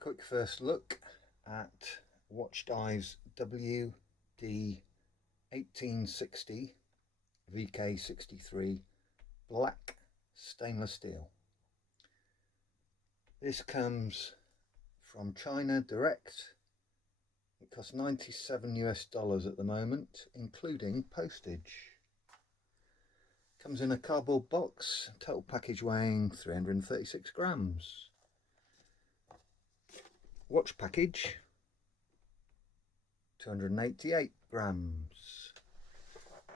Quick first look at Watchdives WD1860 VK63 black stainless steel. This comes from China direct. It costs $97 at the moment, including postage. Comes in a cardboard box, total package weighing 336 grams. Watch package, 288 grams.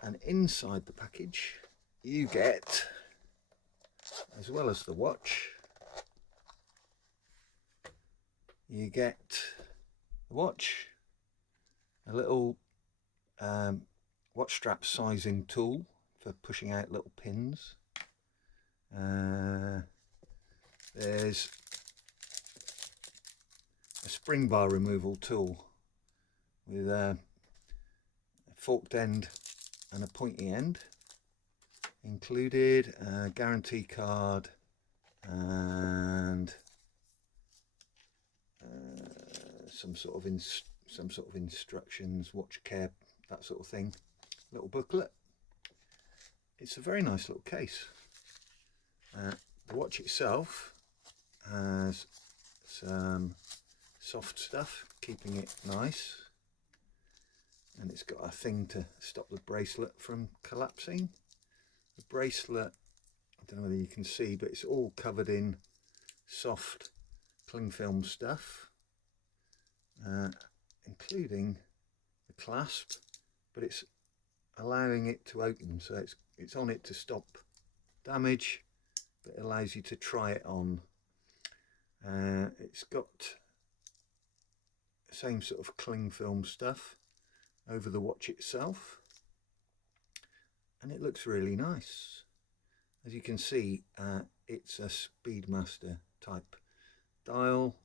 And inside the package you get, as well as the watch, you get the watch, a little watch strap sizing tool for pushing out little pins. There's a spring bar removal tool with a forked end and a pointy end included, a guarantee card, and some sort of instructions, watch care, that sort of thing. Little booklet. It's a very nice little case. The watch itself has some soft stuff keeping it nice, and it's got a thing to stop the bracelet from collapsing. The bracelet, I don't know whether you can see, but it's all covered in soft cling film stuff, including the clasp, but it's allowing it to open, so it's on it to stop damage, but it allows you to try it on. It's got the same sort of cling film stuff over the watch itself, and it looks really nice. As you can see, it's a Speedmaster type dial,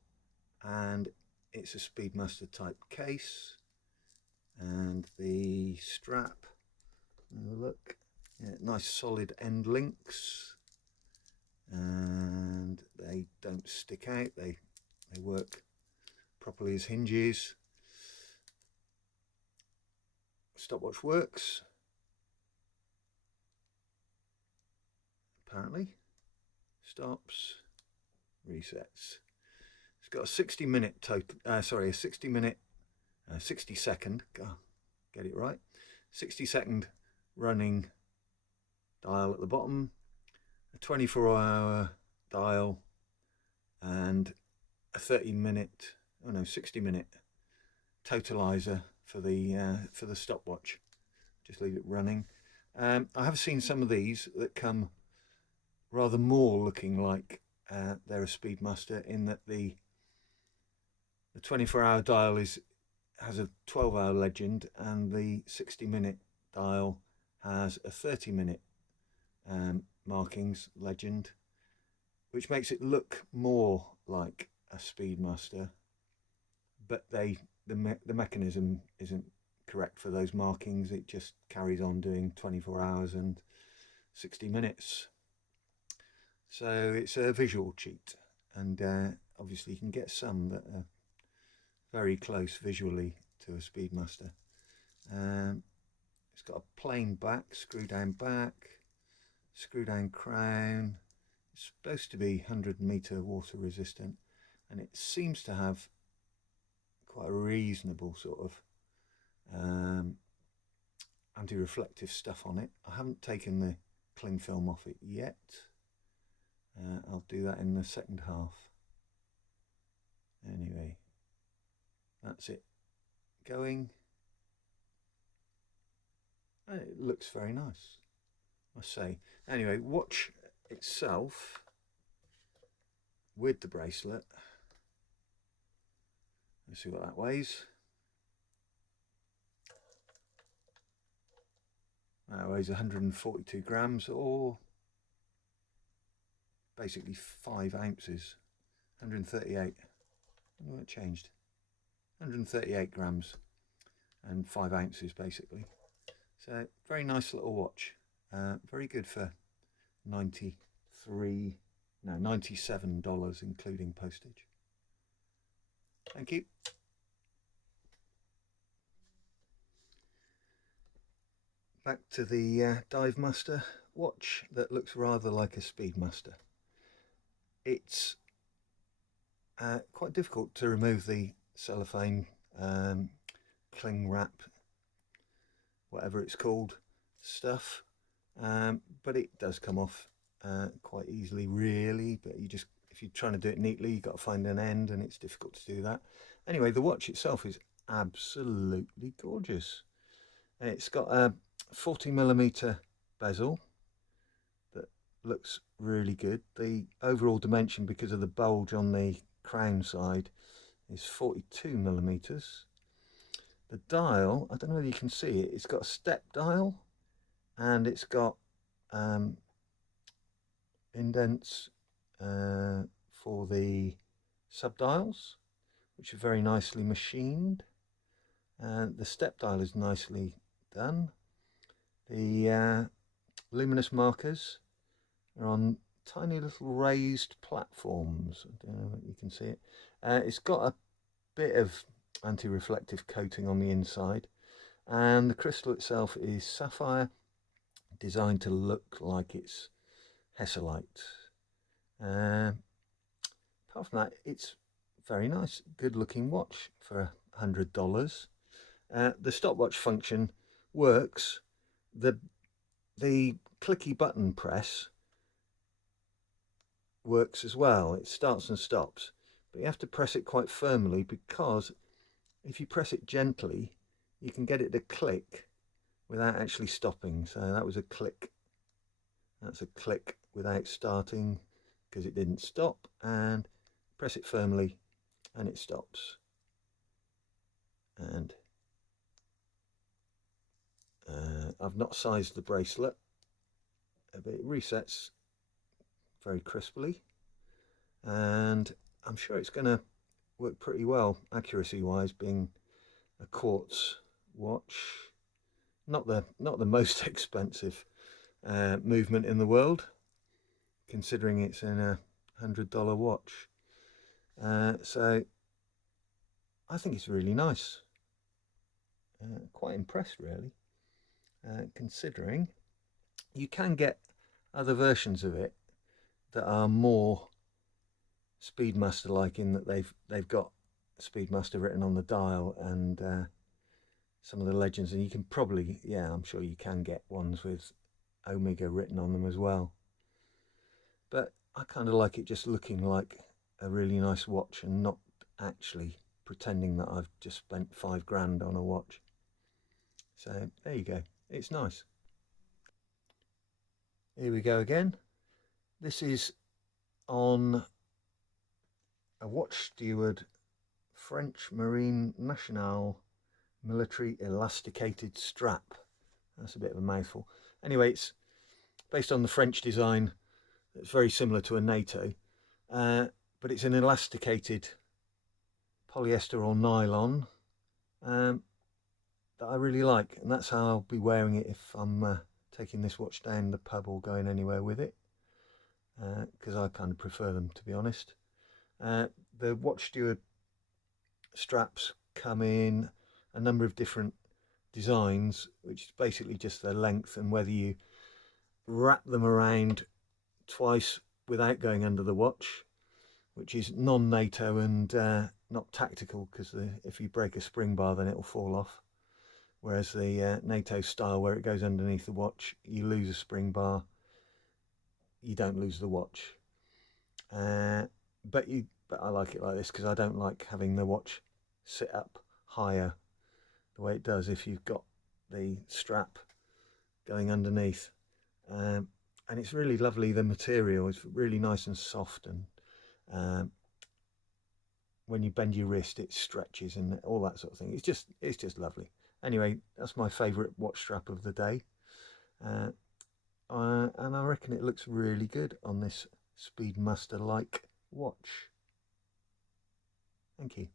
and it's a Speedmaster type case, and the strap, look, yeah, nice solid end links, and they don't stick out, they work properly as hinges. Stopwatch works, apparently, stops, resets. It's got a 60-minute total, a 60-second, get it right, 60-second running dial at the bottom, a 24-hour dial, and a 60-minute totalizer for the stopwatch. Just leave it running. I have seen some of these that come rather more looking like they're a Speedmaster, in that the 24-hour dial has a 12-hour legend, and the 60-minute dial has a 30-minute markings legend, which makes it look more like a Speedmaster, but the mechanism isn't correct for those markings. It just carries on doing 24 hours and 60 minutes. So it's a visual cheat, and obviously you can get some that are very close visually to a Speedmaster. It's got a plain back, screw down crown. It's supposed to be 100-meter water resistant, and it seems to have quite a reasonable sort of anti-reflective stuff on it. I haven't taken the cling film off it yet. I'll do that in the second half. Anyway, that's it going. It looks very nice, I say. Anyway, watch itself with the bracelet. Let's see what that weighs. That weighs 142 grams, or basically 5 ounces. 138. I wonder what it changed. 138 grams and 5 ounces basically. So very nice little watch. Very good for $97 including postage. Thank you. Back to the Divemaster watch that looks rather like a Speedmaster. It's quite difficult to remove the cellophane cling wrap, whatever it's called, stuff, but it does come off quite easily, really. But you just, if you're trying to do it neatly, you've got to find an end, and it's difficult to do that. Anyway, the watch itself is absolutely gorgeous. It's got a 40mm bezel that looks really good. The overall dimension, because of the bulge on the crown side, is 42mm. The dial, I don't know whether you can see it, it's got a step dial, and it's got indents for the subdials, which are very nicely machined. The step dial is nicely done. The luminous markers are on tiny little raised platforms. I don't know if you can see it. It's got a bit of anti-reflective coating on the inside, and the crystal itself is sapphire, designed to look like it's Hesselite. Apart from that, it's very nice, good looking watch for $100. The stopwatch function works. The clicky button press works as well. It starts and stops, but you have to press it quite firmly, because if you press it gently, you can get it to click without actually stopping. So that was a click. That's a click without starting, because it didn't stop. And press it firmly and it stops. And I've not sized the bracelet, but it resets very crisply, and I'm sure it's going to work pretty well accuracy wise, being a quartz watch. Not the most expensive movement in the world, considering it's in a $100 watch. So I think it's really nice. Quite impressed, really, considering you can get other versions of it that are more Speedmaster like, in that they've got Speedmaster written on the dial, and some of the legends, and you can probably, yeah, I'm sure you can get ones with Omega written on them as well. But I kind of like it just looking like a really nice watch, and not actually pretending that I've just spent £5 on a watch. So there you go, it's nice. Here we go again. This is on a Watch Steward French Marine Nationale military elasticated strap. That's a bit of a mouthful. Anyway, it's based on the French design. It's very similar to a NATO, but it's an elasticated polyester or nylon that I really like, and that's how I'll be wearing it if I'm taking this watch down the pub or going anywhere with it, because I kind of prefer them, to be honest. The Watch Steward straps come in a number of different designs, which is basically just their length and whether you wrap them around twice without going under the watch, which is non-NATO and not tactical, because if you break a spring bar then it'll fall off, whereas the NATO style, where it goes underneath the watch, you lose a spring bar, you don't lose the watch. But I like it like this, because I don't like having the watch sit up higher the way it does if you've got the strap going underneath. And it's really lovely, the material is really nice and soft, and when you bend your wrist it stretches and all that sort of thing. It's just lovely. Anyway, that's my favourite watch strap of the day, and I reckon it looks really good on this Speedmaster like watch. Thank you.